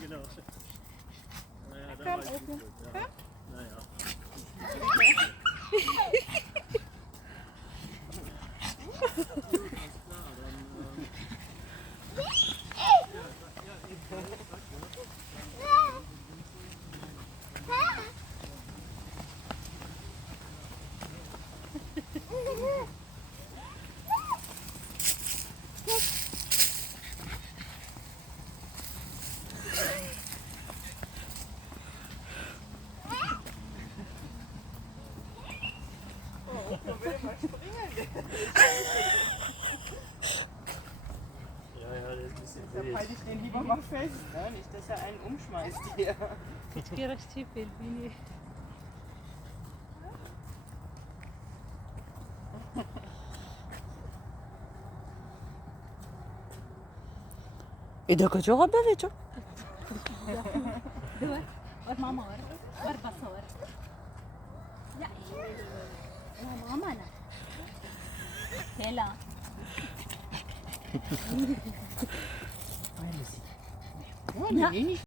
Genau. Naja, da Komm, war ich öffnen. gut. Ja. Naja. Gut, alles klar. Man will mal springen. Ja, das ist ein bisschen Deshalb wild. halte ich den lieber mal fest, ne? Nicht, dass er einen umschmeißt hier. Почти расщепили. إذا كنتو غبا دور ور ماما ور بابا ور لا لا ماما لا لا Ja, nee, nicht